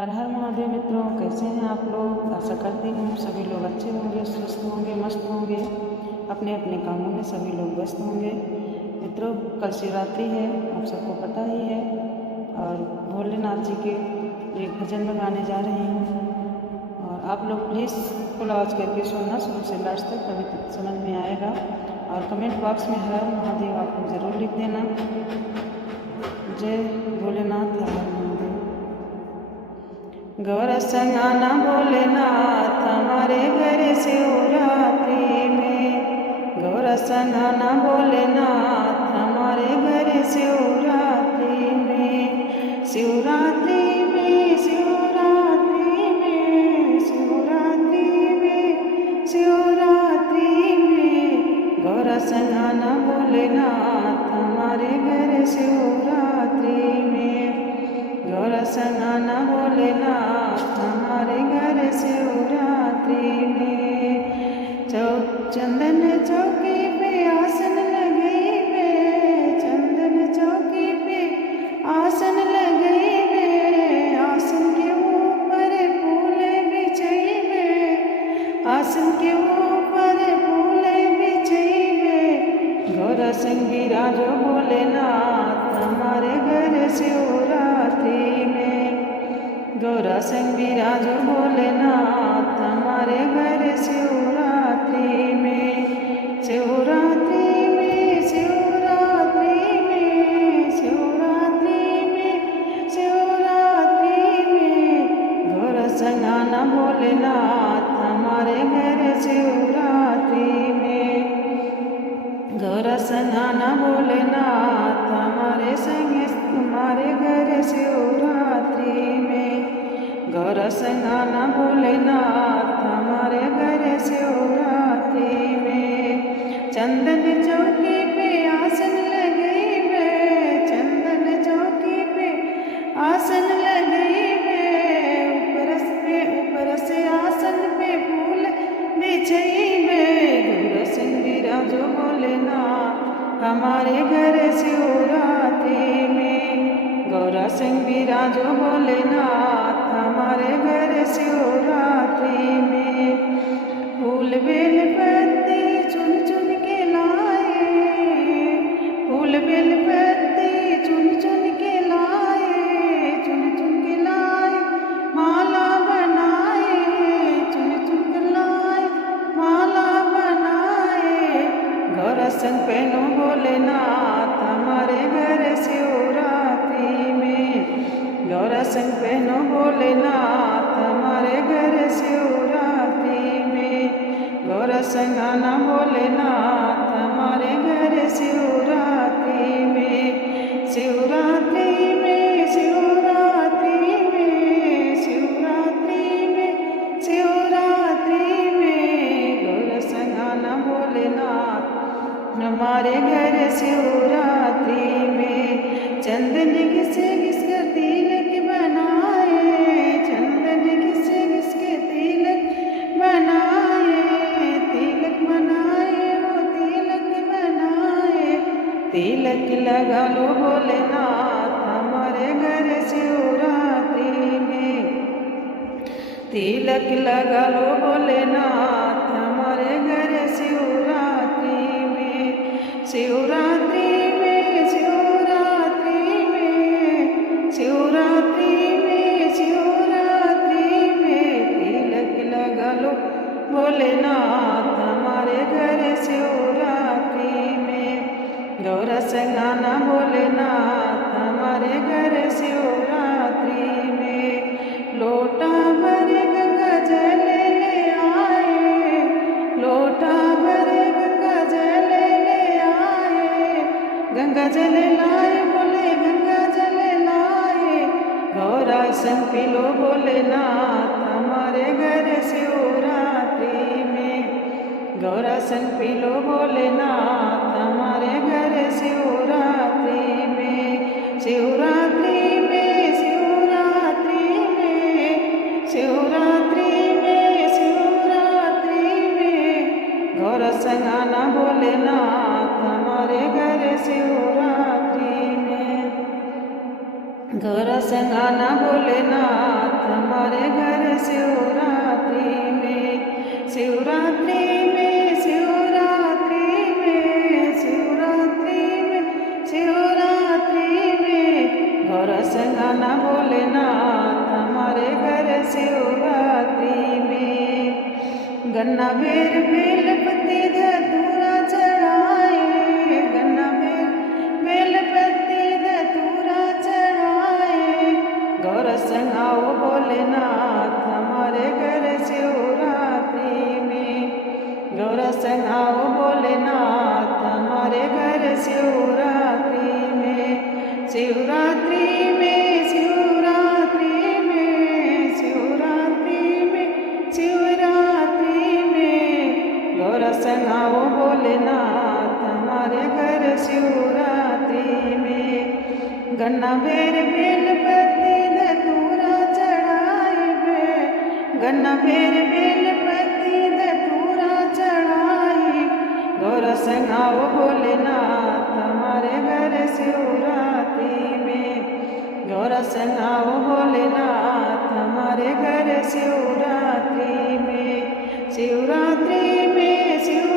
हर हर महादेव मित्रों, कैसे हैं आप लोग। आशा करती हूँ सभी लोग अच्छे होंगे, स्वस्थ होंगे, मस्त होंगे, अपने अपने कामों में सभी लोग व्यस्त होंगे। मित्रों, कल शिवरात्रि है, आप सबको पता ही है, और भोलेनाथ जी के एक भजन में गाने जा रही हूँ। और आप लोग प्लीज़ फुल आवाज़ करके सुनना शुरू से लास्ट तक, तभी तक समझ में आएगा। और कमेंट बॉक्स में हर हर महादेव आप लोग ज़रूर लिख देना। जय भोलेनाथ, हर हर महादेव। गौर संगाना भोलेनाथ हमारे घर शिवरात्रि में, गौर संगाना भोलेनाथ हमारे घर शिवरात्रि में, शिवरात्रि में, शिवरात्रि में, शिवरात्रि में, शिवरात्रि में, गौर संगाना भोलेनाथ हमारे घर शिवरात्रि में, गौर संगाना भोलेनाथ हमारे घर शिवरात्रि में। चंदन चौकी पे आसन लगे वे, चंदन चौकी पे आसन लगे वे, आसन के ऊपर फूल बिछाइबे, आसन के ऊपर फूल बिछाइबे, गौर संग विराजो भोलेनाथ हमारे घर शिवरात्रि में, गौर संग विराजो भोलेनाथ हमारे घर शिवरात्रि में, शिवरात्रि में, शिवरात्रि में, शिवरात्रि में, शिवरात्रि में, गौर संगाना भोलेनाथ हमारे घर शिवरात्रि में, गौर संगाना भोलेनाथ हमारे संग तुम्हारे घर शिवरात्रि में, गौर संगाना भोलेनाथ हमारे घर शिवरात्रि में। चंदन चौकी पे आसन लगे वे, चंदन चौकी पे आसन लगे वे, ऊपर से आसन पे फूल बिछाइबे, गौर संग विराजो भोलेनाथ हमारे घर शिवरात्रि में, गौर संग विराजो भोलेनाथ हमारे घर शिवरात्रि में। फूल बेल पत्ती चुन चुन के लाए, फूल बेल पत्ती चुन चुन के लाए, चुन चुन के लाए, माला बनाए, चुन चुन के लाए, माला बनाए, गौर संग पहनो भोलेनाथ हमारे घर शिवरात्रि में, गौर संग पहनो भोलेनाथ हमारे घर शिवरात्रि में, गौर संगाना भोलेनाथ हमारे घर शिवरात्रि में, शिवरात्रि में, शिवरात्रि में, शिवरात्रि में, शिवरात्रि में, गौर संगाना भोलेनाथ हमारे घर शिवरात्रि में। चंदन घिसे घिस कर तिलक बनाए, चंदन घिसे घिस के तिलक बनाए, तिलक बनाए, वो तिलक बनाए, तिलक लगा लो भोलेनाथ हमारे घर शिवरात्रि में, तिलक लगा लो भोलेनाथ हमारे घर शिवरात्रि में, शिवरात्रि में, शिवरात्रि में, शिवरात्रि में, शिवरात्रि में, तिलक लगा लो भोलेनाथ हमारे घर शिवरात्रि में, गौर संगाना भोलेनाथ हमारे घर शिवरात्रि में। लोटा भरे गंगा जल ले आए, लोटा भरे गंगा जल ले आए, गंगा जल लाए बोले गंगा जल लाए, गौरा संग पी लो भोलेनाथ हमारे घर शिवरात्रि में, गौरा संग पी लो भोलेनाथ हमारे घर शिवरात्रि में, शिवरात्रि में, शिवरात्रि में, शिवरात्रि में, शिवरात्रि में, गौर संगाना भोलेनाथ हमारे घर शिवरात्रि में, गौर संगाना भोलेनाथ शिवरात्रि में। गन्ना बेर बेलपति धतूरा चढ़ाए, गन्ना बेर बेलपति धतूरा चढ़ाए। गौर संगाओ भोलेनाथ हमारे घर शिवरात्रि में। गौर संगाओ भोलेनाथ हमारे घर शिवरात्रि में। शिवरात्रि में, शिवरात्रि में, शिवरात्रि में, शिवरात्रि में। गौर संगाओ भोलेनाथ हमारे घर शिवरात्रि में। गन्ना बेर बेलपति धतूरा चढ़ाए बे, गन्ना बेर बेलपति धतूरा चढ़ाए। गौर संगाओ भोलेनाथ हमारे घर शिवरात्रि में। गौर संगाओ भोलेनाथ हमारे घर शिवरात्रि में। शिवरात्रि में, शिव